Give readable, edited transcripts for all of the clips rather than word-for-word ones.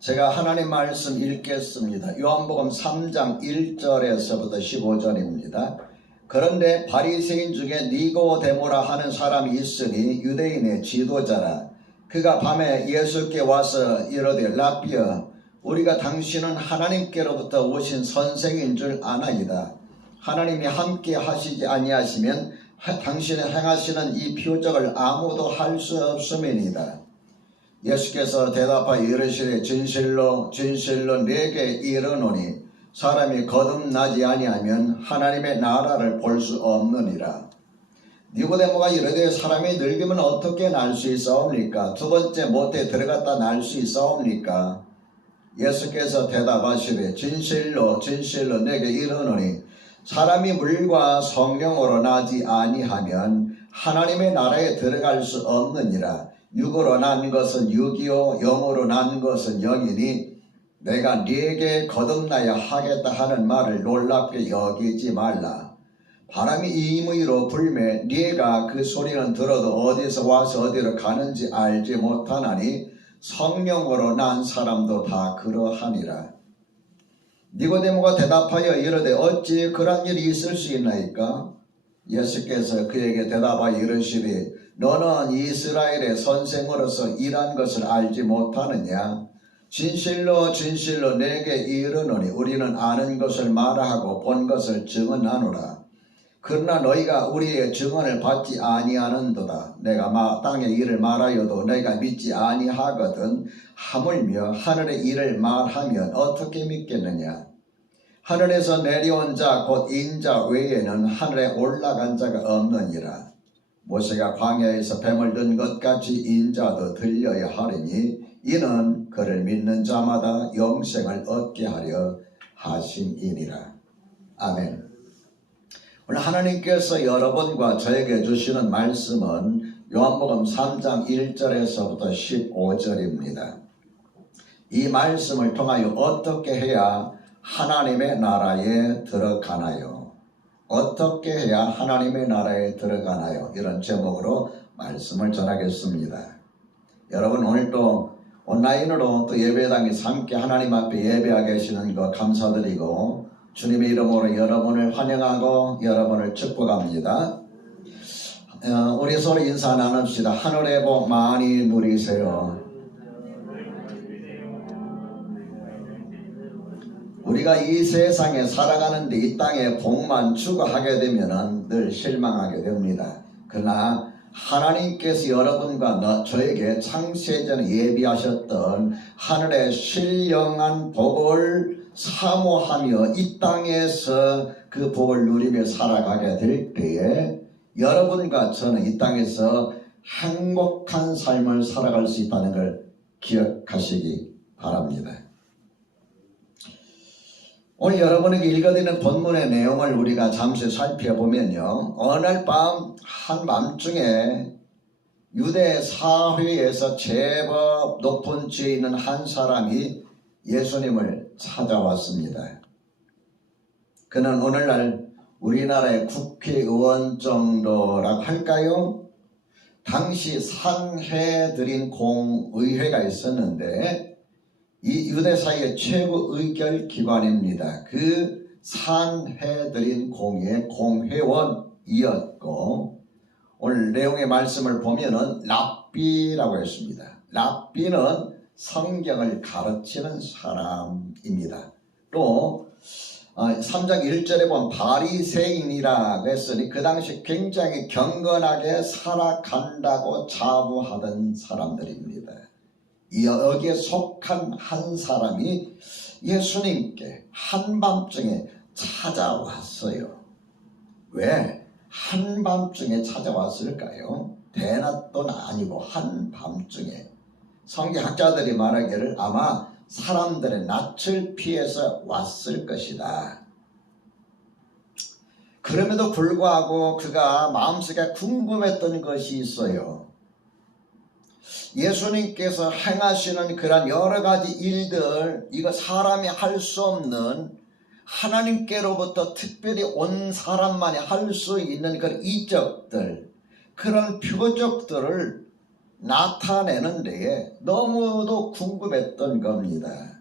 제가 하나님 말씀 읽겠습니다. 요한복음 3장 1절에서부터 15절입니다. 그런데 바리새인 중에 니고데모라 하는 사람이 있으니 유대인의 지도자라. 그가 밤에 예수께 와서 이르되 랍비여, 우리가 당신은 하나님께로부터 오신 선생인 줄 아나이다. 하나님이 함께 하시지 아니하시면 당신이 행하시는 이 표적을 아무도 할 수 없음이니이다. 예수께서 대답하여 이르시되 진실로 진실로 내게 이르노니 사람이 거듭나지 아니하면 하나님의 나라를 볼 수 없느니라. 니고데모가 이르되 사람이 늙으면 어떻게 날 수 있사옵니까? 두 번째 못에 들어갔다 날 수 있사옵니까? 예수께서 대답하시되 진실로 진실로 내게 이르노니 사람이 물과 성령으로 나지 아니하면 하나님의 나라에 들어갈 수 없느니라. 육으로 난 것은 육이요 영으로 난 것은 영이니 내가 네게 거듭나야 하겠다 하는 말을 놀랍게 여기지 말라. 바람이 임의로 불매 네가 그 소리는 들어도 어디서 와서 어디로 가는지 알지 못하나니 성령으로 난 사람도 다 그러하니라. 니고데모가 대답하여 이르되 어찌 그런 일이 있을 수 있나이까? 예수께서 그에게 대답하여 이르시되 너는 이스라엘의 선생으로서 일한 것을 알지 못하느냐? 진실로 진실로 내게 이르노니 우리는 아는 것을 말하고 본 것을 증언하노라. 그러나 너희가 우리의 증언을 받지 아니하는도다. 내가 땅의 일을 말하여도 너희가 믿지 아니하거든. 하물며 하늘의 일을 말하면 어떻게 믿겠느냐? 하늘에서 내려온 자 곧 인자 외에는 하늘에 올라간 자가 없느니라. 모세가 광야에서 뱀을 든 것 같이 인자도 들려야 하리니 이는 그를 믿는 자마다 영생을 얻게 하려 하심이니라. 아멘. 오늘 하나님께서 여러분과 저에게 주시는 말씀은 요한복음 3장 1절에서부터 15절입니다. 이 말씀을 통하여 어떻게 해야 하나님의 나라에 들어가나요? 어떻게 해야 하나님의 나라에 들어가나요? 이런 제목으로 말씀을 전하겠습니다. 여러분 오늘도 온라인으로 또 예배당에서 함께 하나님 앞에 예배하게 하시는 것 감사드리고 주님의 이름으로 여러분을 환영하고 여러분을 축복합니다. 우리 서로 인사 나눕시다. 하늘의 복 많이 누리세요. 우리가 이 세상에 살아가는데 이 땅에 복만 추구하게 되면 늘 실망하게 됩니다. 그러나 하나님께서 여러분과 저에게 창세전에 예비하셨던 하늘의 신령한 복을 사모하며 이 땅에서 그 복을 누리며 살아가게 될 때에 여러분과 저는 이 땅에서 행복한 삶을 살아갈 수 있다는 걸 기억하시기 바랍니다. 오늘 여러분에게 읽어드리는 본문의 내용을 우리가 잠시 살펴보면요. 어느 날 한밤중에 유대 사회에서 제법 높은 지에 있는 한 사람이 예수님을 찾아왔습니다. 그는 오늘날 우리나라의 국회의원 정도라고 할까요? 당시 산해드린 공의회가 있었는데 이 유대사의 최고 의결 기관입니다. 그 산해드린 공의 공회원이었고 오늘 내용의 말씀을 보면은 랍비라고 했습니다. 랍비는 성경을 가르치는 사람입니다. 또 3장 1절에 보면 바리새인이라고 했으니 그 당시 굉장히 경건하게 살아간다고 자부하던 사람들입니다. 여기에 속한 한 사람이 예수님께 한밤중에 찾아왔어요. 왜 한밤중에 찾아왔을까요? 대낮도 아니고 한밤중에. 성경학자들이 말하기를 아마 사람들의 낯을 피해서 왔을 것이다. 그럼에도 불구하고 그가 마음속에 궁금했던 것이 있어요. 예수님께서 행하시는 그런 여러 가지 일들, 이거 사람이 할 수 없는 하나님께로부터 특별히 온 사람만이 할 수 있는 그런 이적들, 그런 표적들을 나타내는 데에 너무도 궁금했던 겁니다.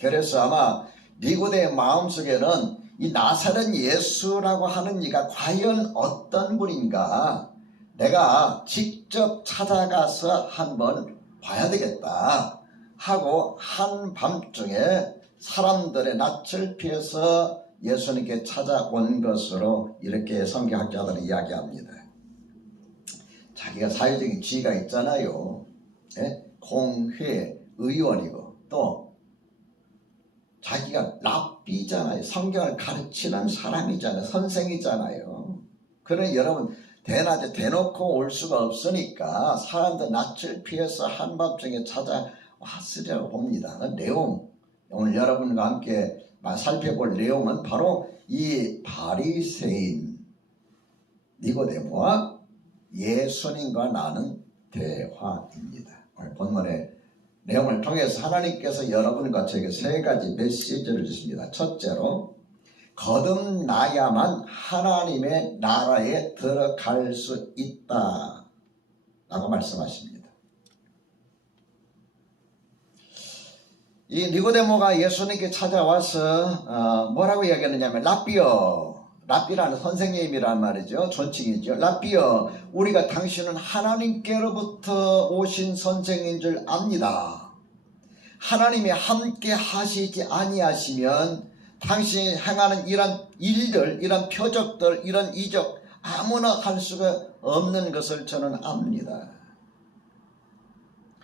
그래서 아마 니고데의 마음속에는 이 나사렛 예수라고 하는 이가 과연 어떤 분인가 내가 직접 찾아가서 한번 봐야 되겠다 하고 한밤중에 사람들의 낯을 피해서 예수님께 찾아온 것으로 이렇게 성경학자들은 이야기합니다. 자기가 사회적인 지위가 있잖아요. 예? 공회 의원이고 또 자기가 랍비잖아요. 성경을 가르치는 사람이잖아요. 선생이잖아요. 그러니 여러분 대낮에 대놓고 올 수가 없으니까 사람들 낯을 피해서 한밤중에 찾아왔으리라고 봅니다. 그 내용 오늘 여러분과 함께 살펴볼 내용은 바로 이 바리새인 니고데모와 예수님과 나눈 대화입니다. 오늘 본문의 내용을 통해서 하나님께서 여러분과 저에게 세 가지 메시지를 주십니다. 첫째로 거듭나야만 하나님의 나라에 들어갈 수 있다 라고 말씀하십니다. 이 니고데모가 예수님께 찾아와서 뭐라고 이야기했느냐면 랍비라는 선생님이란 말이죠. 존칭이죠. 랍비여, 우리가 당신은 하나님께로부터 오신 선생인 줄 압니다. 하나님이 함께 하시지 아니하시면 당신이 행하는 이런 일들, 이런 표적들, 이런 이적 아무나 할 수가 없는 것을 저는 압니다.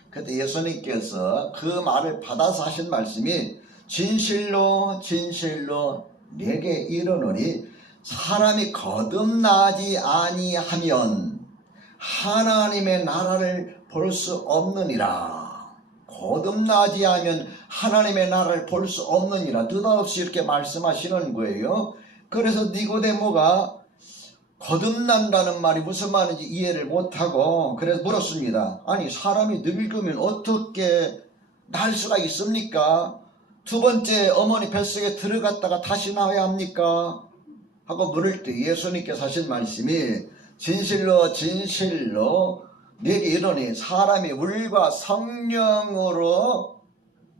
그때 예수님께서 그 말을 받아서 하신 말씀이 진실로 진실로 내게 이르노니 사람이 거듭나지 아니하면 하나님의 나라를 볼 수 없느니라. 거듭나지 않으면 하나님의 나라를 볼 수 없느니라. 느닷없이 이렇게 말씀하시는 거예요. 그래서 니고데모가 거듭난다는 말이 무슨 말인지 이해를 못하고 그래서 물었습니다. 아니 사람이 늙으면 어떻게 날 수가 있습니까? 두 번째 어머니 뱃속에 들어갔다가 다시 나와야 합니까? 하고 물을 때 예수님께서 하신 말씀이 진실로 진실로 내게 이르노니 사람이 물과 성령으로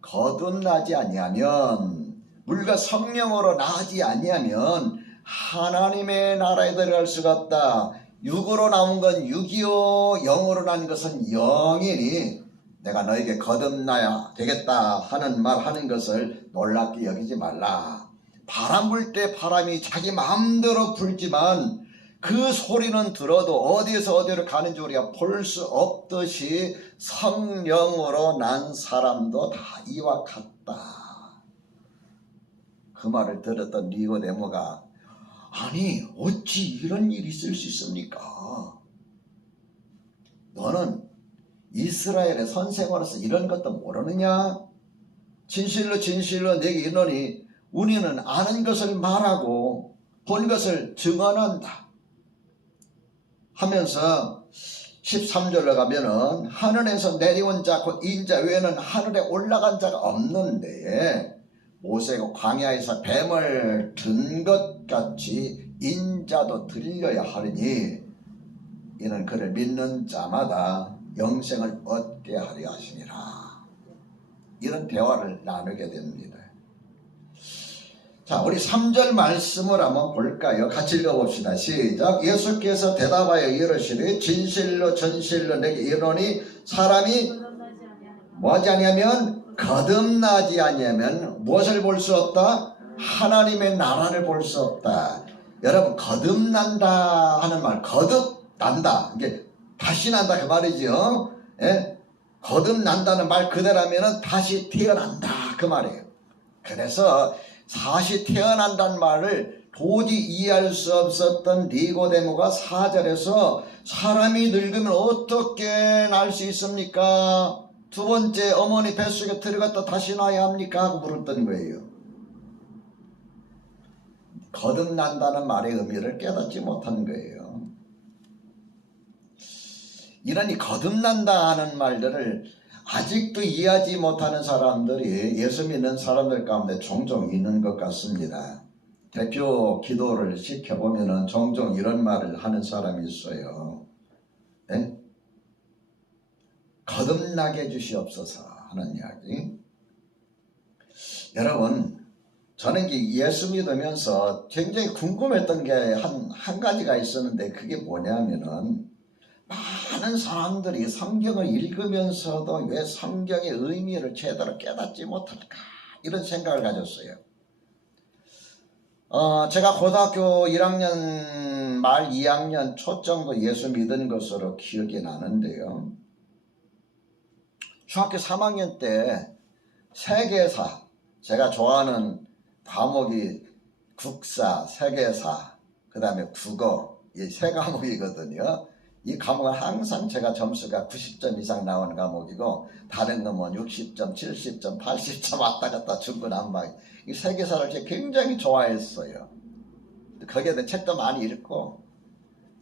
거듭나지 아니하면 물과 성령으로 나지 아니하면 하나님의 나라에 들어갈 수가 없다. 육으로 나온 건 육이요 영으로 난 것은 영이니 내가 너에게 거듭나야 되겠다 하는 말 하는 것을 놀랍게 여기지 말라. 바람 불 때 바람이 자기 마음대로 불지만 그 소리는 들어도 어디에서 어디로 가는지 우리가 볼 수 없듯이 성령으로 난 사람도 다 이와 같다. 그 말을 들었던 니고데모가 아니 어찌 이런 일이 있을 수 있습니까? 너는 이스라엘의 선생으로서 이런 것도 모르느냐? 진실로 진실로 내게 이르노니 우리는 아는 것을 말하고 본 것을 증언한다 하면서 13절로 가면은 하늘에서 내려온 자 곧 인자 외에는 하늘에 올라간 자가 없는데 모세가 광야에서 뱀을 든 것 같이 인자도 들려야 하리니 이는 그를 믿는 자마다 영생을 얻게 하려 하시니라. 이런 대화를 나누게 됩니다. 자, 우리 3절 말씀을 한번 볼까요? 같이 읽어봅시다. 시작. 예수께서 대답하여 이르시되 진실로 진실로 내게 이르노니 사람이 뭐하지 아니하면 거듭나지 아니하면 무엇을 볼 수 없다? 하나님의 나라를 볼 수 없다. 여러분 거듭난다 하는 말 거듭난다 이게 다시 난다 그 말이죠. 예? 거듭난다는 말 그대로라면 다시 태어난다 그 말이에요. 그래서 다시 태어난다는 말을 도저히 이해할 수 없었던 니고데모가 4절에서 사람이 늙으면 어떻게 날 수 있습니까? 두 번째 어머니 뱃속에 들어갔다 다시 나야 합니까? 하고 물었던 거예요. 거듭난다는 말의 의미를 깨닫지 못한 거예요. 이러니 거듭난다 하는 말들을 아직도 이해하지 못하는 사람들이 예수 믿는 사람들 가운데 종종 있는 것 같습니다. 대표 기도를 지켜보면 종종 이런 말을 하는 사람이 있어요. 네? 거듭나게 해주시옵소서 하는 이야기. 여러분, 저는 예수 믿으면서 굉장히 궁금했던 게 한 가지가 있었는데, 그게 뭐냐면은 많은 사람들이 성경을 읽으면서도 왜 성경의 의미를 제대로 깨닫지 못할까, 이런 생각을 가졌어요. 제가 고등학교 1학년 말 2학년 초 정도 예수 믿은 것으로 기억이 나는데요. 중학교 3학년 때 세계사, 제가 좋아하는 과목이 국사, 세계사, 그 다음에 국어, 이 세 과목이거든요. 이 과목은 항상 제가 점수가 90점 이상 나오는 과목이고, 다른 건 뭐 60점, 70점, 80점 왔다 갔다 중구난방. 이 세계사를 제가 굉장히 좋아했어요. 거기에 대한 책도 많이 읽고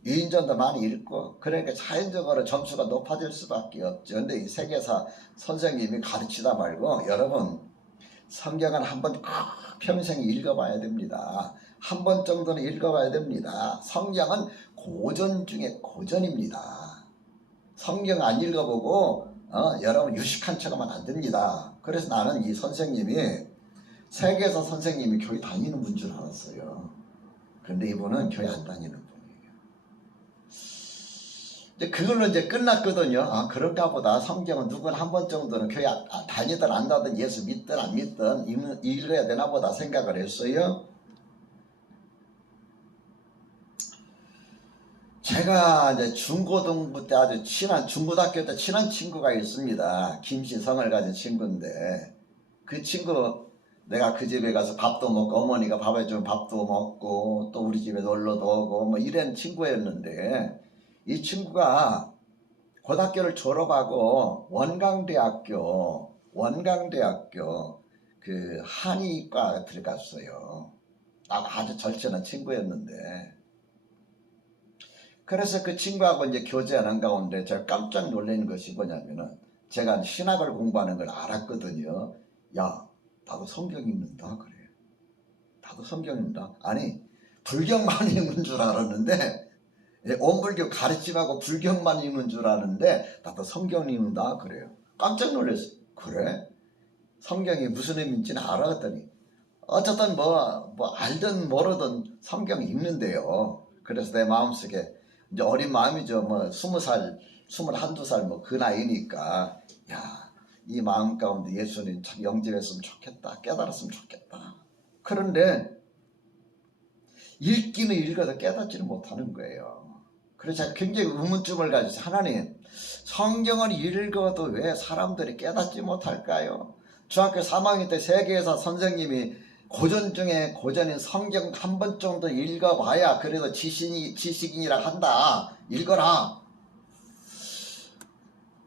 유인전도 많이 읽고, 그러니까 자연적으로 점수가 높아질 수밖에 없죠. 근데 이 세계사 선생님이 가르치다 말고, 여러분 성경은 한번 평생 읽어봐야 됩니다. 한 번 정도는 읽어봐야 됩니다. 성경은 고전 중에 고전입니다. 성경 안 읽어보고 여러분 유식한 척 하면 안 됩니다. 그래서 나는 이 선생님이 세계사 선생님이 교회 다니는 분 줄 알았어요. 그런데 이분은 교회 안 다니는 분이에요. 이제 그걸로 이제 끝났거든요. 그런가 보다. 성경은 누구나 한 번 정도는 교회 다니든 안 다니든 예수 믿든 안 믿든 읽어야 되나 보다 생각을 했어요. 제가 이제 중고등부 때 아주 중고등학교 때 친한 친구가 있습니다. 김신성을 가진 친구인데, 그 친구 내가 그 집에 가서 밥도 먹고, 어머니가 밥 해주면 밥도 먹고, 또 우리 집에 놀러도 오고 뭐 이런 친구였는데, 이 친구가 고등학교를 졸업하고 원광대학교 그 한의과 들어갔어요. 아주 절친한 친구였는데, 그래서 그 친구하고 이제 교제하는 가운데 제가 깜짝 놀라는 것이 뭐냐면은, 제가 신학을 공부하는 걸 알았거든요. 야, 나도 성경 읽는다 그래. 나도 성경 읽는다. 아니, 불경만 읽는 줄 알았는데, 온불교 가르침하고 불경만 읽는 줄 아는데 나도 성경 읽는다 그래요. 깜짝 놀랐어요. 그래? 성경이 무슨 의미인지는 알았더니, 어쨌든 뭐 알든 모르든 성경 읽는데요. 그래서 내 마음속에, 이제 어린 마음이죠. 뭐 20살, 21~22살 뭐 그 나이니까, 야, 이 마음 가운데 예수님 참 영접했으면 좋겠다, 깨달았으면 좋겠다. 그런데 읽기는 읽어도 깨닫지는 못하는 거예요. 그래서 제가 굉장히 의문점을 가지고, 하나님, 성경을 읽어도 왜 사람들이 깨닫지 못할까요? 중학교 3학년 때 세계사 선생님이 고전 중에 고전인 성경 한 번 정도 읽어봐야 그래도 지식인이라 한다. 읽어라.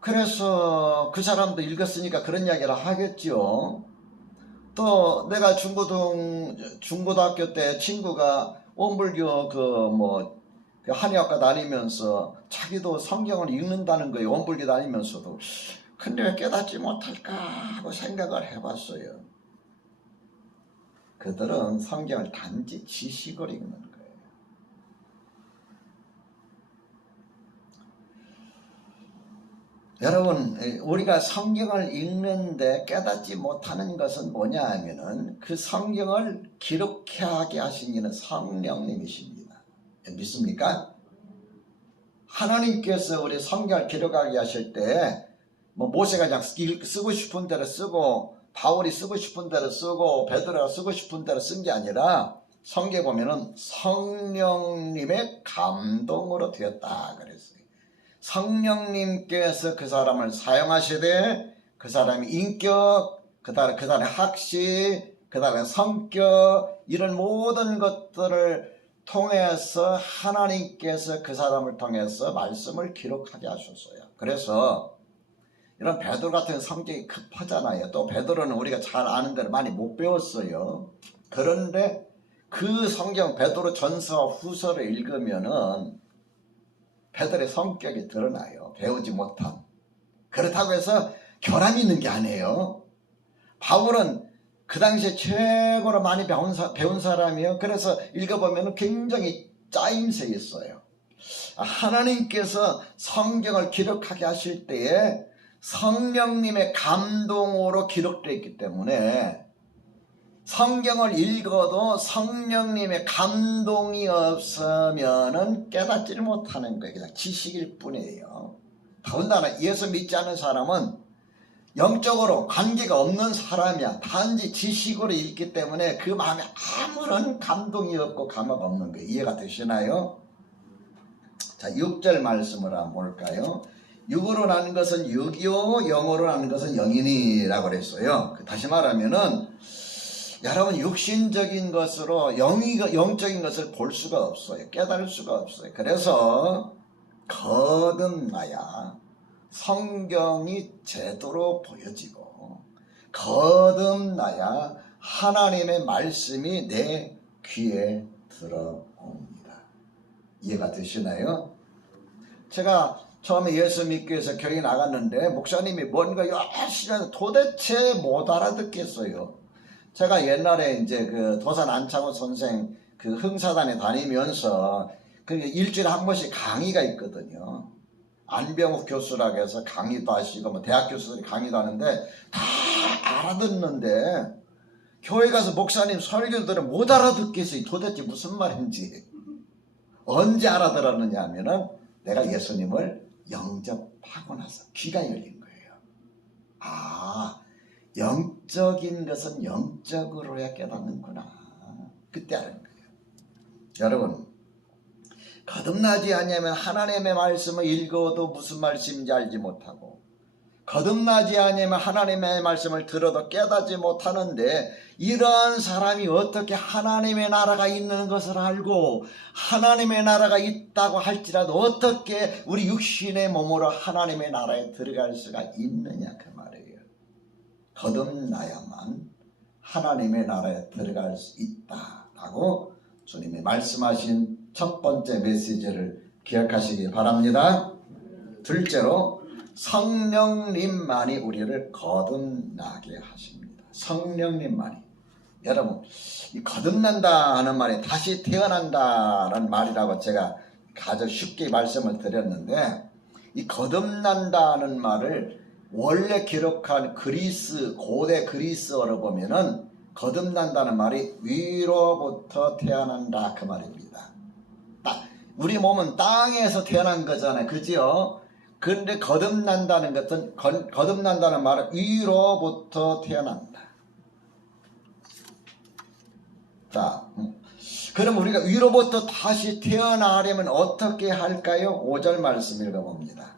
그래서 그 사람도 읽었으니까 그런 이야기를 하겠죠. 또 내가 중고등학교 때 친구가 원불교 그 한의학과 다니면서 자기도 성경을 읽는다는 거예요. 원불교 다니면서도. 근데 왜 깨닫지 못할까 하고 생각을 해봤어요. 그들은 성경을 단지 지식으로 읽는 거예요. 여러분, 우리가 성경을 읽는데 깨닫지 못하는 것은 뭐냐 하면은, 그 성경을 기록하게 하신 이는 성령님이십니다. 믿습니까? 하나님께서 우리 성경을 기록하게 하실 때, 모세가 그냥 쓰고 싶은 대로 쓰고, 바울이 쓰고 싶은 대로 쓰고, 베드로가 쓰고 싶은 대로 쓴 게 아니라, 성경에 보면은 성령님의 감동으로 되었다 그랬어요. 성령님께서 그 사람을 사용하시되, 그 사람의 인격, 그 다음에 학식, 그 다음에 성격, 이런 모든 것들을 통해서 하나님께서 그 사람을 통해서 말씀을 기록하게 하셨어요. 그래서 이런 베드로 같은 성격이 급하잖아요. 또 베드로는 우리가 잘 아는 대로 많이 못 배웠어요. 그런데 그 성경 베드로 전서와 후서를 읽으면은 베드로의 성격이 드러나요. 배우지 못한. 그렇다고 해서 결함이 있는 게 아니에요. 바울은 그 당시에 최고로 많이 배운 사람이에요. 그래서 읽어보면 굉장히 짜임새 있어요. 하나님께서 성경을 기록하게 하실 때에 성령님의 감동으로 기록되어 있기 때문에 성경을 읽어도 성령님의 감동이 없으면은 깨닫지를 못하는 거예요. 그냥 지식일 뿐이에요. 더군다나 예수 믿지 않는 사람은 영적으로 관계가 없는 사람이야. 단지 지식으로 읽기 때문에 그 마음에 아무런 감동이 없고 감화가 없는 거예요. 이해가 되시나요? 자, 6절 말씀을 한번 볼까요? 육으로 나는 것은 육이요, 영으로 나는 것은 영이니라고 그랬어요. 다시 말하면은 여러분, 육신적인 것으로 영적인 것을 볼 수가 없어요. 깨달을 수가 없어요. 그래서 거듭나야 성경이 제대로 보여지고, 거듭나야 하나님의 말씀이 내 귀에 들어옵니다. 이해가 되시나요? 제가 처음에 예수 믿기 위해서 교회 나갔는데 목사님이 뭔가 열심히 도대체 못 알아듣겠어요. 제가 옛날에 이제 그 도산 안창호 선생 그 흥사단에 다니면서 그 일주일에 한 번씩 강의가 있거든요. 안병욱 교수라고 해서 강의도 하시고 뭐 대학 교수들이 강의도 하는데 다 알아듣는데 교회 가서 목사님 설교 들으면 못 알아듣겠어요. 도대체 무슨 말인지. 언제 알아들었느냐 하면은 내가 예수님을 영접하고 나서 귀가 열린 거예요. 아, 영적인 것은 영적으로 해야 깨닫는구나. 그때 아는 거예요. 여러분, 거듭나지 않으면 하나님의 말씀을 읽어도 무슨 말씀인지 알지 못하고, 거듭나지 않으면 하나님의 말씀을 들어도 깨닫지 못하는데, 이러한 사람이 어떻게 하나님의 나라가 있는 것을 알고 하나님의 나라가 있다고 할지라도 어떻게 우리 육신의 몸으로 하나님의 나라에 들어갈 수가 있느냐 그 말이에요. 거듭나야만 하나님의 나라에 들어갈 수 있다라고 주님이 말씀하신 첫 번째 메시지를 기억하시기 바랍니다. 둘째로 성령님만이 우리를 거듭나게 하십니다. 성령님만이. 여러분, 이 거듭난다 하는 말이 다시 태어난다는 말이라고 제가 아주 쉽게 말씀을 드렸는데, 이 거듭난다는 말을 원래 기록한 고대 그리스어로 보면은 거듭난다는 말이 위로부터 태어난다 그 말입니다. 우리 몸은 땅에서 태어난 거잖아요. 그죠? 그런데 거듭난다는 것은 거듭난다는 말은 위로부터 태어난다. 자, 그럼 우리가 위로부터 다시 태어나려면 어떻게 할까요? 5절 말씀 읽어봅니다.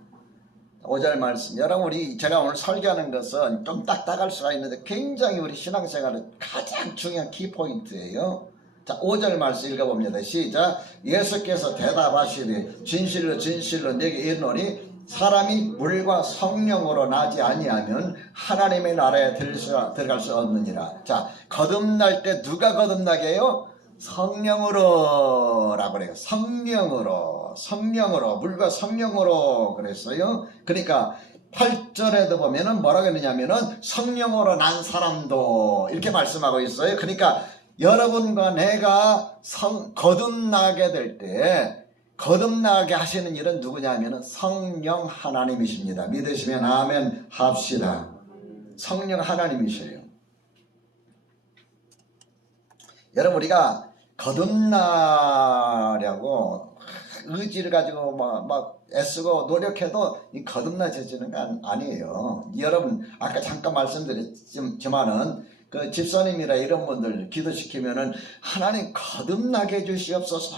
5절 말씀. 여러분, 제가 오늘 설교하는 것은 좀 딱딱할 수가 있는데 굉장히 우리 신앙생활의 가장 중요한 키포인트예요. 자, 5절 말씀 읽어봅니다. 시작. 예수께서 대답하시되 진실로 진실로 내게 이르노니 사람이 물과 성령으로 나지 아니하면 하나님의 나라에 들어갈 수 없느니라. 자, 거듭날 때 누가 거듭나게 해요? 성령으로 라고 그래요. 성령으로 물과 성령으로 그랬어요. 그러니까 8절에도 보면은 뭐라고 했느냐면은 성령으로 난 사람도 이렇게 말씀하고 있어요. 그러니까 여러분과 내가 거듭나게 될 때 거듭나게 하시는 일은 누구냐면은 성령 하나님이십니다. 믿으시면 아멘 합시다. 성령 하나님이셔요. 여러분, 우리가 거듭나려고 의지를 가지고 막 애쓰고 노력해도 거듭나지는 건 아니에요. 여러분, 아까 잠깐 말씀드렸지만은 그 집사님이라 이런 분들 기도시키면은 하나님 거듭나게 해주시옵소서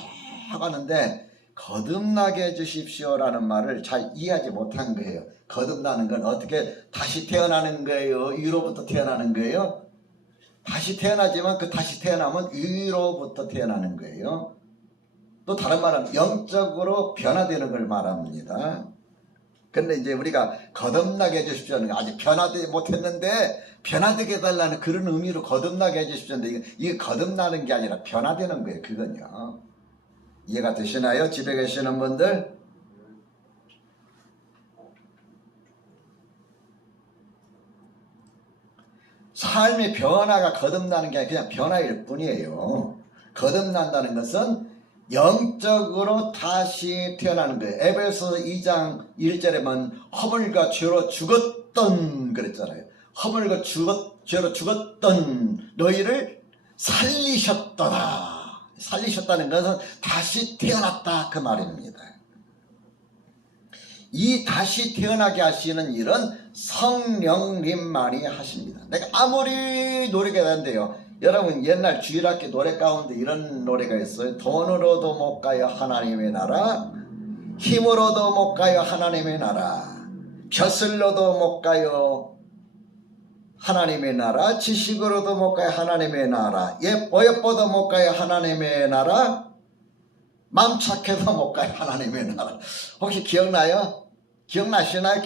하는데 거듭나게 해주십시오라는 말을 잘 이해하지 못한 거예요. 거듭나는 건 어떻게 다시 태어나는 거예요? 위로부터 태어나는 거예요? 다시 태어나지만 그 다시 태어나면 위로부터 태어나는 거예요. 또 다른 말은 영적으로 변화되는 걸 말합니다. 근데 이제 우리가 거듭나게 해주십시오 하는 거 아직 변화되지 못했는데 변화되게 해달라는 그런 의미로 거듭나게 해주십시오 하는데 이게 거듭나는 게 아니라 변화되는 거예요. 그건요. 이해가 되시나요? 집에 계시는 분들? 삶의 변화가 거듭나는 게 아니라 그냥 변화일 뿐이에요. 거듭난다는 것은 영적으로 다시 태어나는 거예요. 에베소 2장 1절에 보면 허물과 죄로 죽었던 그랬잖아요. 허물과 죄로 죽었던 너희를 살리셨더라. 살리셨다는 것은 다시 태어났다 그 말입니다. 이 다시 태어나게 하시는 일은 성령님만이 하십니다. 내가 아무리 노력해야 한대요. 여러분 옛날 주일학교 노래 가운데 이런 노래가 있어요. 돈으로도 못 가요 하나님의 나라, 힘으로도 못 가요 하나님의 나라, 벼슬로도 못 가요 하나님의 나라, 지식으로도 못 가요 하나님의 나라, 예뻐도 못 가요 하나님의 나라, 맘 착해도 못 가요 하나님의 나라. 혹시 기억나요? 기억나시나요?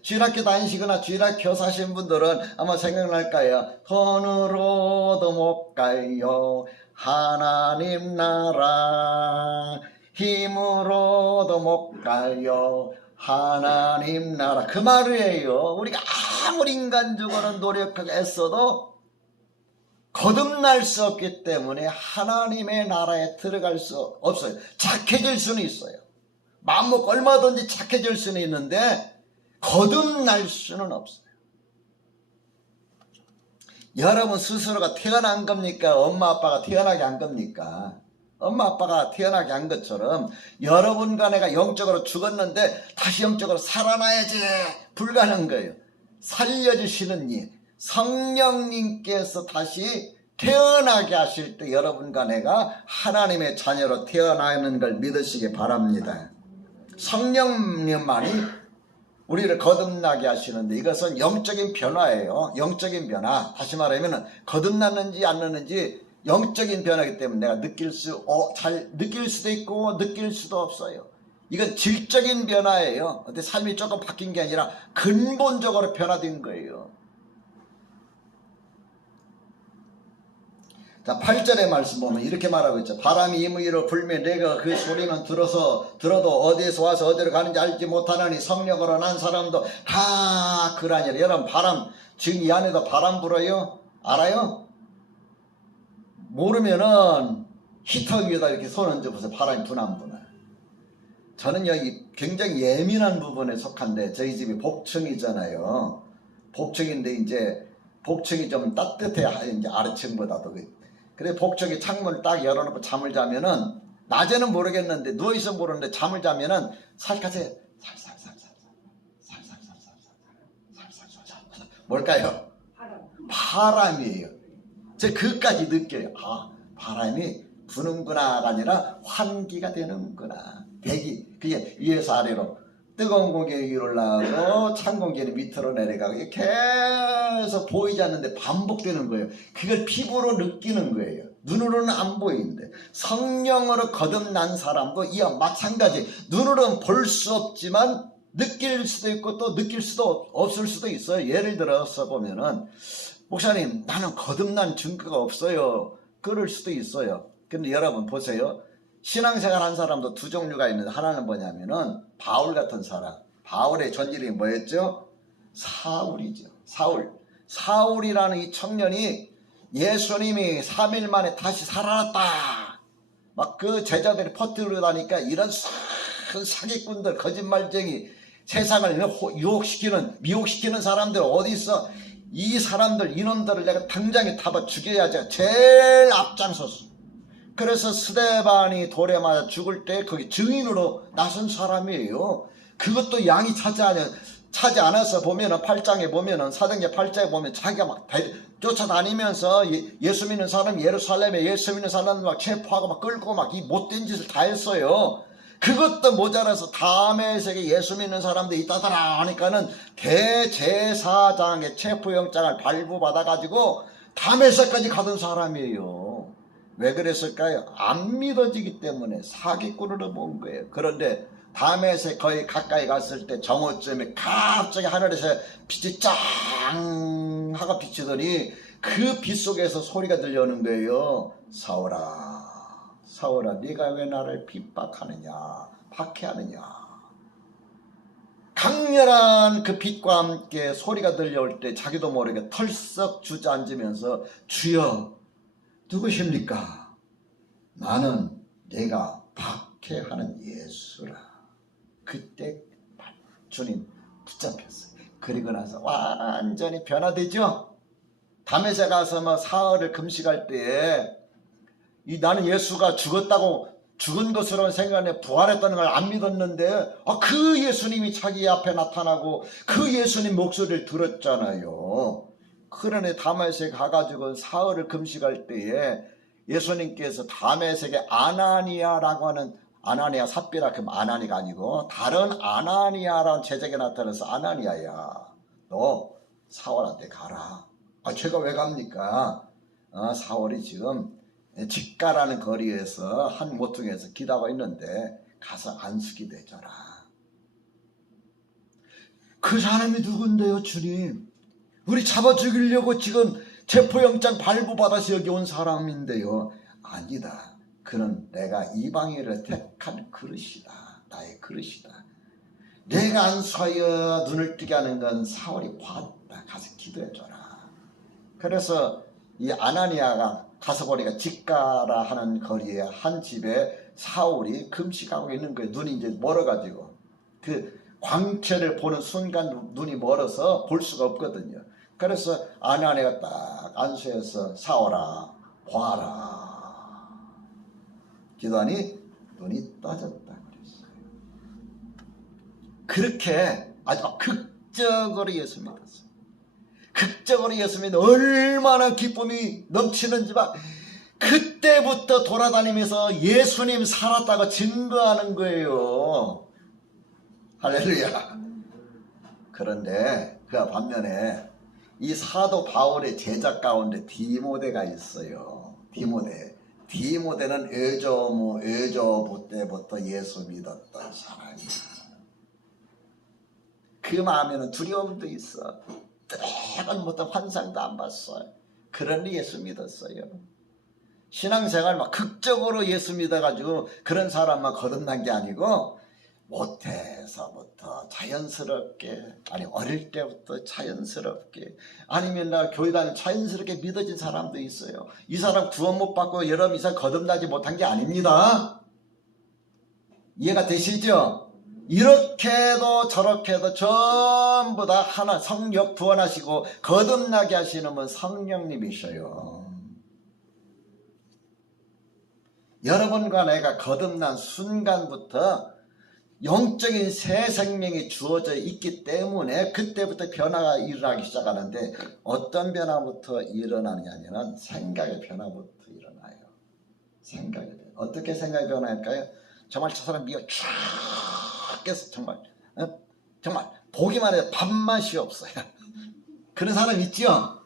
주일학교 다니시거나 주일학교 교사하신 분들은 아마 생각날 거예요. 돈으로도 못 가요 하나님 나라, 힘으로도 못 가요 하나님 나라. 그 말이에요. 우리가 아무리 인간적으로 노력하고 애써도 거듭날 수 없기 때문에 하나님의 나라에 들어갈 수 없어요. 착해질 수는 있어요. 마음먹고 얼마든지 착해질 수는 있는데 거듭날 수는 없어요. 여러분 스스로가 태어난 겁니까? 엄마 아빠가 태어나게 한 겁니까? 엄마 아빠가 태어나게 한 것처럼 여러분과 내가 영적으로 죽었는데 다시 영적으로 살아나야지 불가능한 거예요. 살려주시는 이 성령님께서 다시 태어나게 하실 때 여러분과 내가 하나님의 자녀로 태어나는 걸 믿으시기 바랍니다. 성령님만이 우리를 거듭나게 하시는데 이것은 영적인 변화예요. 영적인 변화. 다시 말하면 거듭났는지 안 났는지 영적인 변화이기 때문에 내가 잘 느낄 수도 있고 느낄 수도 없어요. 이건 질적인 변화예요. 근데 삶이 조금 바뀐 게 아니라 근본적으로 변화된 거예요. 자, 8절의 말씀 보면 이렇게 말하고 있죠. 바람이 이무이로 불면 내가 그 소리는 들어도 어디에서 와서 어디로 가는지 알지 못하느니 성령으로 난 사람도 다 그러하니라. 여러분 바람, 지금 이 안에도 바람 불어요? 알아요? 모르면은 히터 위에다 이렇게 손 얹어보세요. 바람이 부나 안 부나. 저는 여기 굉장히 예민한 부분에 속한데 저희 집이 복층이잖아요. 복층인데 이제 복층이 좀 따뜻해 이제 아래층보다도. 그래 복층에 창문을 딱 열어놓고 잠을 자면은 낮에는 모르겠는데 누워있어 모르는데 잠을 자면은 살살살 뭘까요? 바람이에요. 제가 그것까지 느껴요. 아, 바람이 부는구나가 아니라 환기가 되는구나. 대기, 그게 위에서 아래로 뜨거운 공기 위로 올라가고 찬 공기는 밑으로 내려가고 이게 계속 보이지 않는데 반복되는 거예요. 그걸 피부로 느끼는 거예요. 눈으로는 안 보이는데. 성령으로 거듭난 사람도 이와 마찬가지. 눈으로는 볼 수 없지만 느낄 수도 있고 또 느낄 수도 없을 수도 있어요. 예를 들어서 보면은 목사님 나는 거듭난 증거가 없어요. 그럴 수도 있어요. 근데 여러분 보세요. 신앙생활 한 사람도 두 종류가 있는데 하나는 뭐냐면은 바울 같은 사람. 바울의 전 이름이 뭐였죠? 사울이죠. 사울이라는 이 청년이 예수님이 3일 만에 다시 살아났다 막 그 제자들이 퍼뜨리다니까 이런 사기꾼들 거짓말쟁이 세상을 미혹시키는 사람들 어디 있어? 이 사람들 이놈들을 내가 당장에 잡아 죽여야지 제일 앞장섰어. 그래서 스데반이 돌에 맞아 죽을 때 거기 증인으로 나선 사람이에요. 그것도 양이 차지 않아서 보면은 8장에 보면은 사도행전 8장에 보면 자기가 막 쫓아다니면서 예수 믿는 사람 예루살렘에 예수 믿는 사람 막 체포하고 막 끌고 막 이 못된 짓을 다 했어요. 그것도 모자라서 다음에 세계 예수 믿는 사람들이 있다더라 하니까는 대제사장의 체포영장을 발부받아 가지고 다메섹까지 가던 사람이에요. 왜 그랬을까요? 안 믿어지기 때문에 사기꾼으로 본 거예요. 그런데 다메섹 거의 가까이 갔을 때 정오쯤에 갑자기 하늘에서 빛이 짱 하고 비치더니 그 빛 속에서 소리가 들려오는 거예요. 사울아 네가 왜 나를 핍박하느냐 박해하느냐. 강렬한 그 빛과 함께 소리가 들려올 때 자기도 모르게 털썩 주저앉으면서 주여 누구십니까? 나는 내가 좋게 하는 예수라. 그때 주님 붙잡혔어요. 그리고 나서 완전히 변화되죠. 다메섹 가서 막 사흘을 금식할 때에 나는 예수가 죽은 것으로 생각해 부활했다는 걸 안 믿었는데 그 예수님이 자기 앞에 나타나고 그 예수님 목소리를 들었잖아요. 그러네 다메섹에 가가지고 사흘을 금식할 때에 예수님께서 다메섹에 아나니아라고 하는, 아나니아 삽비라 그럼 아나니가 아니고 다른 아나니아라는 제자가 나타나서 아나니아야, 너 사울한테 가라. 제가 왜 갑니까? 사울이 지금 직가라는 거리에서 한 모퉁이에서 기다고 있는데 가서 안수기 되줘라. 그 사람이 누군데요, 주님? 우리 잡아 죽이려고 지금 체포영장 발부받아서 여기 온 사람인데요. 아니다. 그는 내가 이방인을 택한 그릇이다. 나의 그릇이다. 내가 안수하여 눈을 뜨게 하는 건 사울이 봤다. 가서 기도해줘라. 그래서 이 아나니아가 가서 보니까 직가라 하는 거리에 한 집에 사울이 금식하고 있는 거예요. 눈이 이제 멀어가지고 그 광채를 보는 순간 눈이 멀어서 볼 수가 없거든요. 그래서 아나니아가 딱 안수해서 사울아 봐라. 기도하니 눈이 떠졌다 그랬어요. 그렇게 아주 극적으로 예수 믿었어요. 극적으로 예수 믿는 얼마나 기쁨이 넘치는지 막 그때부터 돌아다니면서 예수님 살았다고 증거하는 거예요. 할렐루야. 그런데 그 반면에 이 사도 바울의 제자 가운데 디모데가 있어요. 디모데는 애조부 때부터 예수 믿었던 사람이야. 그 마음에는 두려움도 있어. 때는 못한 환상도 안 봤어요. 그러니 예수 믿었어요. 신앙생활 막 극적으로 예수 믿어가지고 그런 사람만 거듭난 게 아니고 못해서부터 자연스럽게, 아니 어릴 때부터 자연스럽게, 아니면 나 교회 다니면 자연스럽게 믿어진 사람도 있어요. 이 사람 구원 못 받고 여러분 이 사람 거듭나지 못한 게 아닙니다. 이해가 되시죠? 이렇게도 저렇게도 전부 다 하나 성령 구원하시고 거듭나게 하시는 분 성령님이셔요. 여러분과 내가 거듭난 순간부터 영적인 새 생명이 주어져 있기 때문에 그때부터 변화가 일어나기 시작하는데 어떤 변화부터 일어나느냐면 생각의 변화부터 일어나요. 생각의 변화. 어떻게 생각이 변화할까요? 정말 저 사람 미가 쫙 깨서 정말 보기만 해도 밥맛이 없어요. 그런 사람 있죠?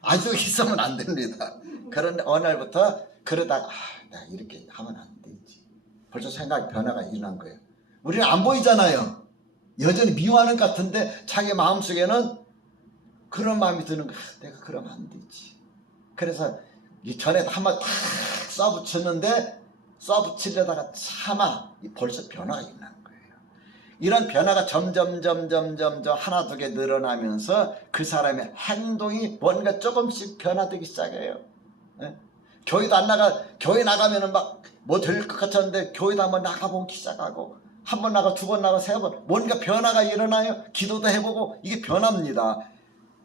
아주 있으면 안 됩니다. 그런데 어느 날부터 그러다가 내가 이렇게 하면 안 되지. 벌써 생각의 변화가 일어난 거예요. 우리는 안 보이잖아요. 여전히 미워하는 것 같은데 자기 마음속에는 그런 마음이 드는 거야. 내가 그러면 안 되지. 그래서 전에 한번 탁 쏴붙이려다가 차마 벌써 변화가 일어난 거예요. 이런 변화가 점점 하나 두 개 늘어나면서 그 사람의 행동이 뭔가 조금씩 변화되기 시작해요. 네? 교회도 안 나가, 교회 나가면은 막 뭐 될 것 같았는데 교회도 한번 나가보기 시작하고 한 번 나가 두 번 나가 세 번 뭔가 변화가 일어나요. 기도도 해보고 이게 변합니다.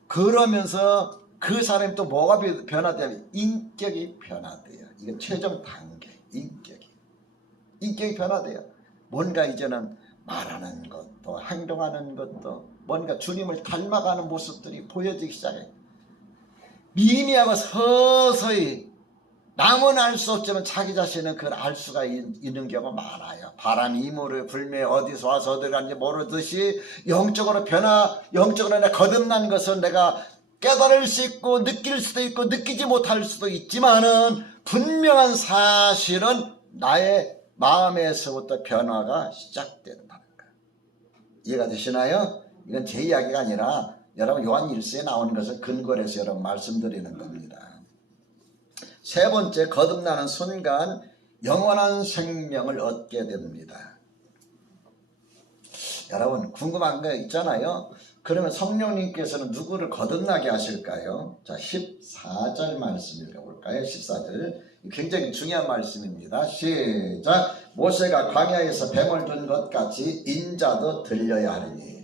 그러면서 그 사람이 또 뭐가 변화되면 인격이 변화돼요. 이게 최종 단계. 인격이 변화돼요. 뭔가 이제는 말하는 것도 행동하는 것도 뭔가 주님을 닮아가는 모습들이 보여지기 시작해요. 미미하고 서서히 남은 알 수 없지만 자기 자신은 그걸 알 수가 있는 경우가 많아요. 바람이 이물을 불매 어디서 와서 어디 가는지 모르듯이 영적으로 내가 거듭난 것은 내가 깨달을 수 있고 느낄 수도 있고 느끼지 못할 수도 있지만은 분명한 사실은 나의 마음에서부터 변화가 시작된다는 거예요. 이해가 되시나요? 이건 제 이야기가 아니라 여러분 요한 1서에 나오는 것을 근거로 해서 여러분 말씀드리는 겁니다. 세 번째, 거듭나는 순간 영원한 생명을 얻게 됩니다. 여러분 궁금한 거 있잖아요. 그러면 성령님께서는 누구를 거듭나게 하실까요? 자, 14절 말씀 읽어볼까요? 14절 굉장히 중요한 말씀입니다. 시작. 모세가 광야에서 뱀을 둔 것 같이 인자도 들려야 하리니.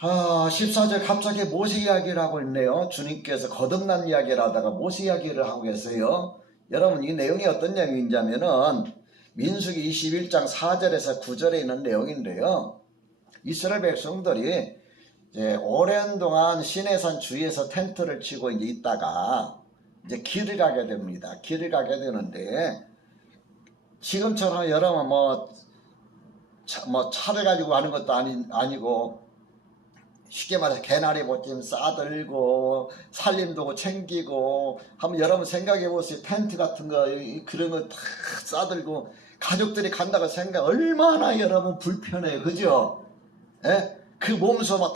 14절 갑자기 모세 이야기를 하고 있네요. 주님께서 거듭난 이야기를 하다가 모세 이야기를 하고 계세요. 여러분, 이 내용이 어떤 내용이냐면은 민수기 21장 4절에서 9절에 있는 내용인데요. 이스라엘 백성들이 이제 오랜 동안 시내산 주위에서 텐트를 치고 이제 있다가 이제 길을 가게 됩니다. 길을 가게 되는데, 지금처럼 여러분 차를 가지고 가는 것도 아니고 쉽게 말해서 개나리 보찜 싸들고 살림도구 챙기고 한번 여러분 생각해 보세요. 텐트 같은 거 그런 거 다 싸들고 가족들이 간다고 생각 얼마나 여러분 불편해요. 그죠? 예? 그 몸소 막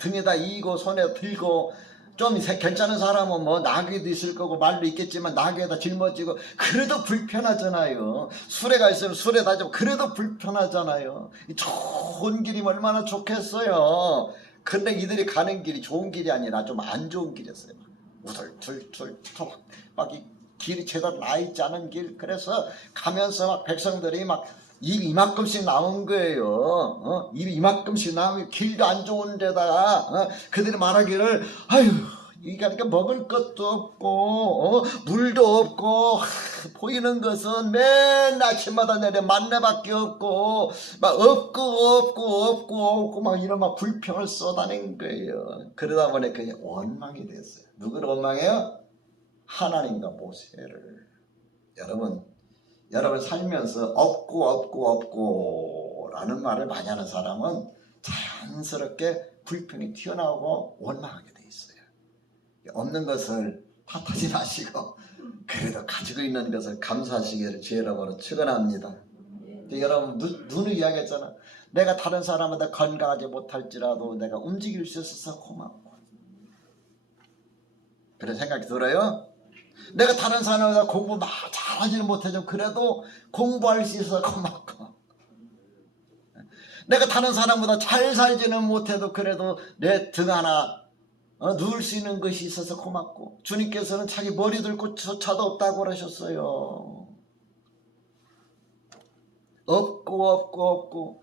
등에다 이고 손에 들고 좀 괜찮은 사람은 뭐 나귀도 있을 거고 말도 있겠지만 나귀에다 짊어지고 그래도 불편하잖아요. 수레가 있으면 수레 다지고 그래도 불편하잖아요. 좋은 길이면 얼마나 좋겠어요. 근데 이들이 가는 길이 좋은 길이 아니라 좀 안 좋은 길이었어요. 우둘툴툴 막 이 길이 제대로 나 있지 않은 길. 그래서 가면서 막 백성들이 막 입이 이만큼씩 나온 거예요. 입이 이만큼씩 나오면 길도 안 좋은 데다가 그들이 말하기를 아유 그러니까 먹을 것도 없고 물도 없고 보이는 것은 맨 아침마다 내려 만나밖에 없고 막 없고 막 이런 막 불평을 쏟아낸 거예요. 그러다 보니 그냥 원망이 됐어요. 누구를 원망해요? 하나님과 모세를. 여러분 살면서 없고 라는 말을 많이 하는 사람은 자연스럽게 불평이 튀어나오고 원망하게 돼 있어요. 없는 것을 탓하지 마시고 그래도 가지고 있는 것을 감사하시기를 주의 이름으로 축원합니다. 여러분 누누이 이야기했잖아. 내가 다른 사람보다 건강하지 못할지라도 내가 움직일 수 있어서 고맙고 그런 생각이 들어요. 내가 다른 사람보다 공부 막 잘하지는 못해도 그래도 공부할 수 있어서 고맙고 내가 다른 사람보다 잘 살지는 못해도 그래도 내 등 하나 누울 수 있는 것이 있어서 고맙고 주님께서는 자기 머리 들 곳조차도 없다고 그러셨어요. 없고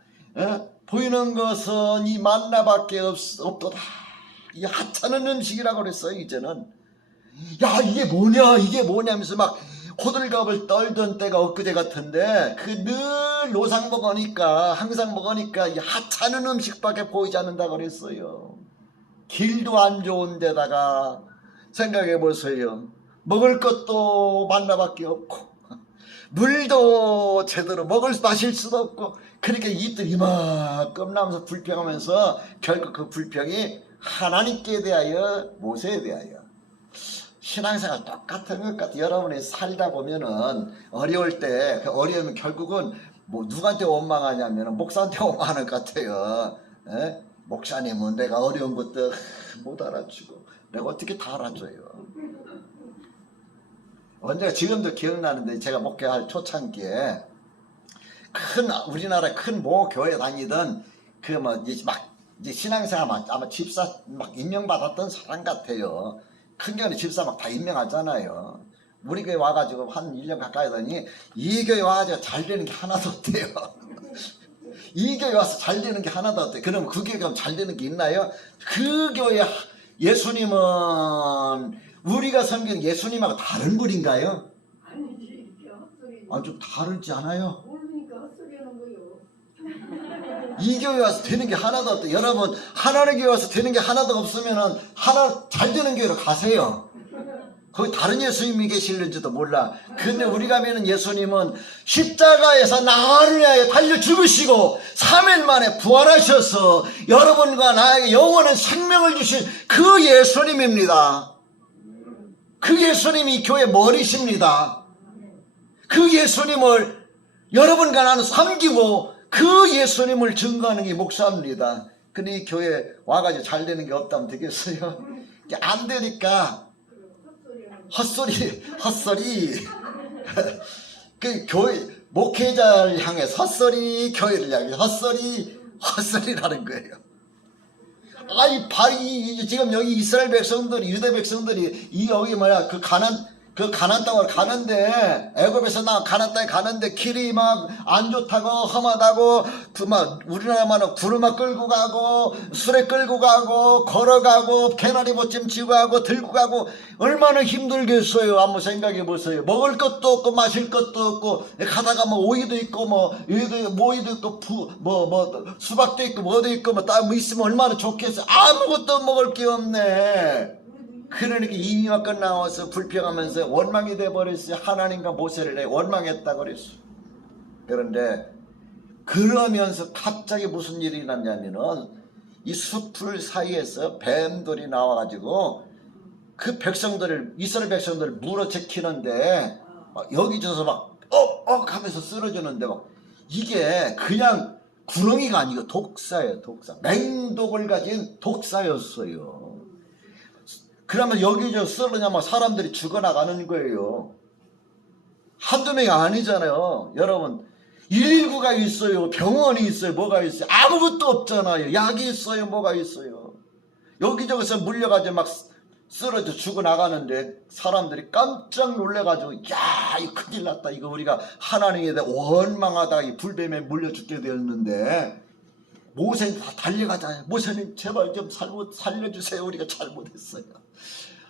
보이는 것은 이 만나밖에 없도다. 이 하찮은 음식이라고 그랬어요. 이제는 야 이게 뭐냐 하면서 막 호들갑을 떨던 때가 엊그제 같은데 그 늘 노상 먹으니까 항상 먹으니까 이 하찮은 음식밖에 보이지 않는다고 그랬어요. 길도 안 좋은 데다가 생각해 보세요. 먹을 것도 만나밖에 없고 물도 제대로 마실 수도 없고 그러니까 입들 이만큼 나면서 불평하면서 결국 그 불평이 하나님께 대하여 모세에 대하여 신앙생활 똑같은 것 같아요. 여러분이 살다 보면은 어려울 때 그 어려우면 결국은 뭐 누구한테 원망하냐면 목사한테 원망하는 것 같아요. 에? 목사님은 내가 어려운 것도 못 알아주고 내가 어떻게 다 알아줘요. 언제가 지금도 기억나는데 제가 목회할 초창기에 우리나라 큰 모 교회 다니던 이제 신앙생활 아마 집사 막 임명받았던 사람 같아요. 큰 교회는 집사 막 다 임명하잖아요. 우리 교회 와가지고 한 1년 가까이 하더니 이 교회 와가지고 잘 되는 게 하나도 없대요. 이 교회 와서 잘 되는 게 하나도 없대요. 그럼 그 교회 가면 잘 되는 게 있나요? 그 교회 예수님은 우리가 섬기는 예수님하고 다른 분인가요? 아니지. 헛소리. 좀 다르지 않아요? 모르니까 헛소리하는 거요. 이 교회 와서 되는 게 하나도 없대. 여러분 하나님 교회 와서 되는 게 하나도 없으면은 하나 잘 되는 교회로 가세요. 거기 다른 예수님이 계실는지도 몰라. 근데 우리가 믿는 예수님은 십자가에서 나를 위하여 달려 죽으시고 3일 만에 부활하셔서 여러분과 나에게 영원한 생명을 주신 그 예수님입니다. 그 예수님이 교회 머리십니다. 그 예수님을 여러분과 나는 섬기고 그 예수님을 증거하는 게 목사입니다. 근데 이 교회 와가지고 잘 되는 게 없다면 되겠어요? 안 되니까 헛소리 그 교회 목회자를 향해서 헛소리, 교회를 향해서 헛소리라는 거예요. 지금 여기 이스라엘 백성들이 유대 백성들이 여기 그 가난 그 가나안 땅으로 가는데, 애굽에서 나 가나안 땅에 가는데 길이 막 안 좋다고 험하다고 그 막 우리나라만은 구르마 끌고 가고 수레 끌고 가고 걸어가고 개나리 보찜 지고 가고 들고 가고 얼마나 힘들겠어요. 한번 생각해 보세요. 먹을 것도 없고 마실 것도 없고 가다가 뭐 오이도 있고 뭐 모이도 있고 수박도 있고 뭐도 있고 뭐 있으면 얼마나 좋겠어요. 아무것도 먹을 게 없네. 그러니까 이민화 끝나와서 불평하면서 원망이 돼버렸어요. 하나님과 모세를 원망했다 그랬어. 그런데 그러면서 갑자기 무슨 일이 났냐면은 이 숲풀 사이에서 뱀들이 나와가지고 그 백성들을, 이스라엘 백성들을 물어제키는데 여기저기서 막 하면서 쓰러지는데 막 이게 그냥 구렁이가 아니고 독사예요. 독사. 맹독을 가진 독사였어요. 그러면 여기저기 쓰러냐면 사람들이 죽어나가는 거예요. 한두 명이 아니잖아요. 여러분 119가 있어요. 병원이 있어요. 뭐가 있어요. 아무것도 없잖아요. 약이 있어요. 뭐가 있어요. 여기저기서 물려가지고 막 쓰러져 죽어나가는데 사람들이 깜짝 놀래가지고 야 이거 큰일 났다. 이거 우리가 하나님에 대해 원망하다 이 불뱀에 물려 죽게 되었는데 모세는 다 달려가잖아요. 모세님 제발 좀 살려주세요. 우리가 잘못했어요.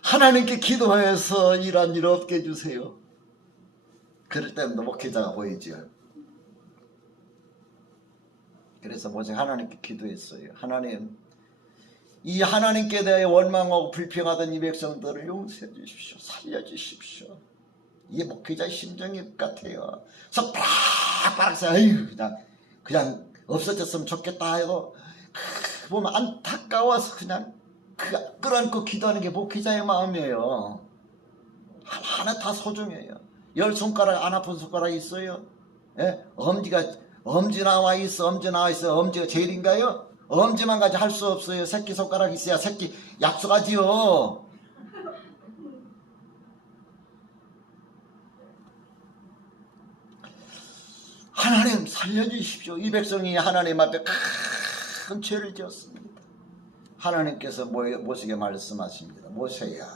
하나님께 기도해서 이런 일 없게 해주세요. 그럴 때는 목회자가 보이죠. 그래서 모세가 하나님께 기도했어요. 하나님, 이 하나님께 대해 원망하고 불평하던 이 백성들을 용서해 주십시오. 살려주십시오. 이게 목회자의 심정일 것 같아요. 그래서 빠락빠락해서 그냥 없어졌으면 좋겠다 하고 보면 안타까워서 그냥 끌어안고 기도하는 게 목회자의 마음이에요. 하나하나 다 소중해요. 10손가락 안 아픈 손가락 있어요? 예? 엄지 나와 있어. 엄지가 제일인가요? 엄지만 가지고 할 수 없어요. 새끼손가락 있어야 새끼 약속하지요. 하나님 살려주십시오. 이 백성이 하나님 앞에 큰 죄를 지었습니다. 하나님께서 모세에게 말씀하십니다. 모세야,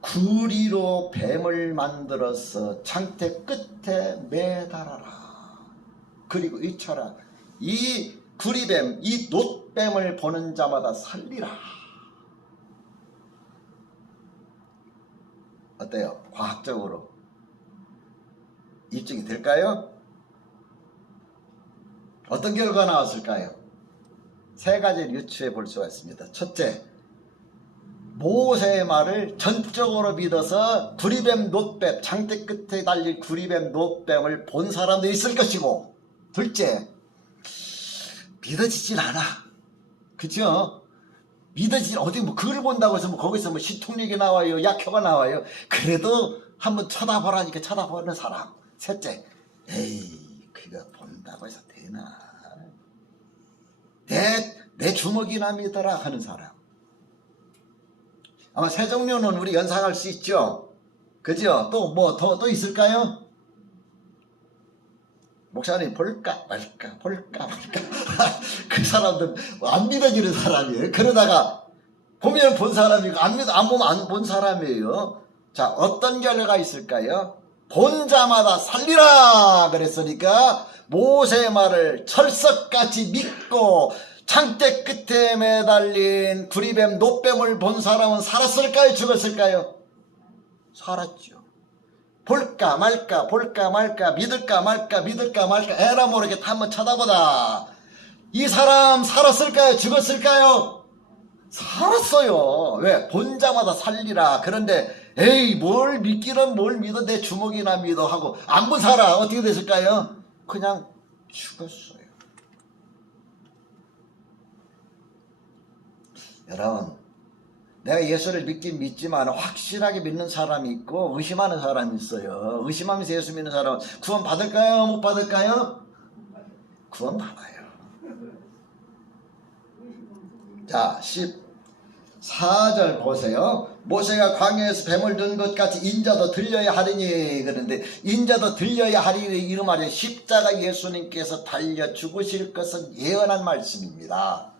구리로 뱀을 만들어서 창태 끝에 매달아라. 그리고 이쳐라. 이 구리뱀, 이 놋뱀을 보는 자마다 살리라. 어때요? 과학적으로 입증이 될까요? 어떤 결과가 나왔을까요? 세 가지를 유추해 볼 수가 있습니다. 첫째, 모세의 말을 전적으로 믿어서 구리뱀, 놋뱀, 창대 끝에 달린 구리뱀, 놋뱀을 본 사람도 있을 것이고, 둘째, 믿어지질 않아. 그죠? 믿어지질, 어디 뭐 글을 본다고 해서 뭐 거기서 뭐 시통력이 나와요, 약효가 나와요. 그래도 한번 쳐다보라니까 쳐다보는 사람. 셋째, 에이, 그거 본다고 해서 되나? 내 주먹이나 믿어라 하는 사람. 아마 세 종류는 우리 연상할 수 있죠. 그죠? 또 뭐 더 있을까요? 목사님 볼까 말까 그 사람들 안 믿어지는 사람이에요. 그러다가 보면 본 사람이고 안 보면 안 본 사람이에요. 자, 어떤 결과가 있을까요? 본 자마다 살리라 그랬으니까 모세의 말을 철석같이 믿고 창대 끝에 매달린 구리뱀, 놋뱀을 본 사람은 살았을까요? 죽었을까요? 살았죠. 볼까 말까 믿을까 말까 에라 모르게 한번 쳐다보다. 이 사람 살았을까요? 죽었을까요? 살았어요. 왜? 본 자마다 살리라. 그런데 에이 뭘 믿기는 뭘 믿어, 내 주먹이나 믿어 하고 안 본 사람 어떻게 됐을까요? 그냥 죽었어요. 여러분, 내가 예수를 믿긴 믿지만 확실하게 믿는 사람이 있고 의심하는 사람이 있어요. 의심하면서 예수 믿는 사람은 구원 받을까요? 못 받을까요? 구원 받아요. 자, 14절 보세요. 모세가 광야에서 뱀을 든 것 같이 인자도 들려야 하리니. 그런데 인자도 들려야 하리니 이 말에 십자가 예수님께서 달려 죽으실 것은 예언한 말씀입니다.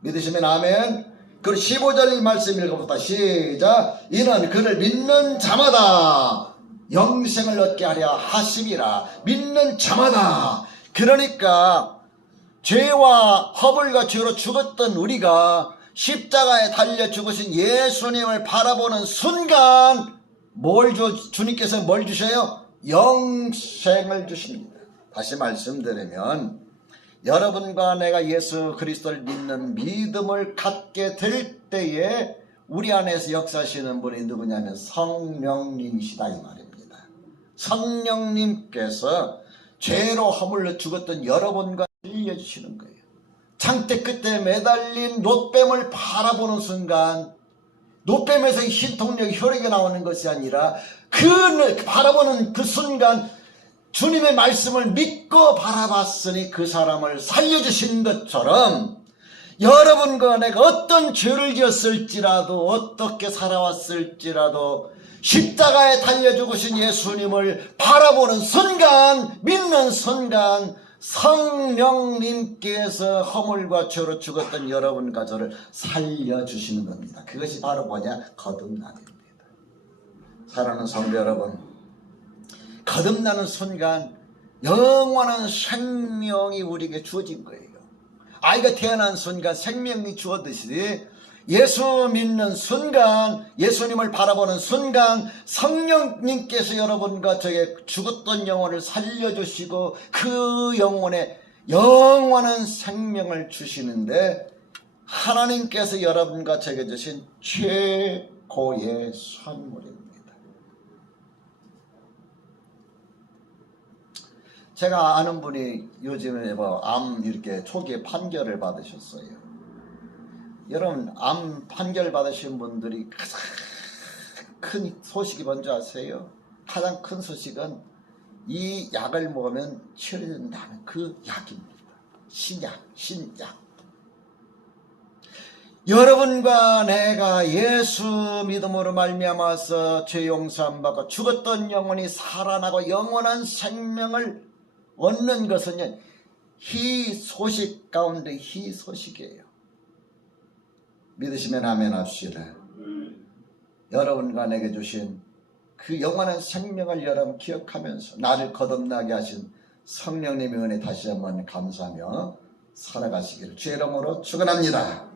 믿으시면 아멘. 그리고 15절 말씀 읽어봅시다. 시작. 이는 그를 믿는 자마다 영생을 얻게 하려 하심이라. 믿는 자마다. 그러니까 죄와 허물과 죄로 죽었던 우리가 십자가에 달려 죽으신 예수님을 바라보는 순간 주님께서 뭘 주셔요? 영생을 주십니다. 다시 말씀드리면 여러분과 내가 예수 그리스도를 믿는 믿음을 갖게 될 때에 우리 안에서 역사하시는 분이 누구냐면 성령님이시다 이 말입니다. 성령님께서 죄로 허물로 죽었던 여러분과 살려주시는 거예요. 창대 끝에 매달린 놋뱀을 바라보는 순간 놋뱀에서 흰통력이 혈액이 나오는 것이 아니라 그 바라보는 그 순간 주님의 말씀을 믿고 바라봤으니 그 사람을 살려주신 것처럼 여러분과 내가 어떤 죄를 지었을지라도 어떻게 살아왔을지라도 십자가에 달려 죽으신 예수님을 바라보는 순간, 믿는 순간 성령님께서 허물과 죄로 죽었던 여러분과 저를 살려주시는 겁니다. 그것이 바로 뭐냐? 거듭남입니다. 사랑하는 성도 여러분, 거듭나는 순간 영원한 생명이 우리에게 주어진 거예요. 아이가 태어난 순간 생명이 주어지듯이 예수 믿는 순간, 예수님을 바라보는 순간 성령님께서 여러분과 저에게 죽었던 영혼을 살려주시고 그 영혼에 영원한 생명을 주시는데 하나님께서 여러분과 저에게 주신 최고의 선물입니다. 제가 아는 분이 요즘에 암 이렇게 초기에 판결을 받으셨어요. 여러분, 암 판결 받으신 분들이 가장 큰 소식이 뭔지 아세요? 가장 큰 소식은 이 약을 먹으면 치료된다는 그 약입니다. 신약. 여러분과 내가 예수 믿음으로 말미암아서 죄 용서함 받고 죽었던 영혼이 살아나고 영원한 생명을 얻는 것은 희소식 가운데 희소식이에요. 믿으시면 아멘 합시다. 여러분과 내게 주신 그 영원한 생명을 여러분 기억하면서 나를 거듭나게 하신 성령님의 은혜 다시 한번 감사하며 살아가시기를 주의 이름으로 축원합니다.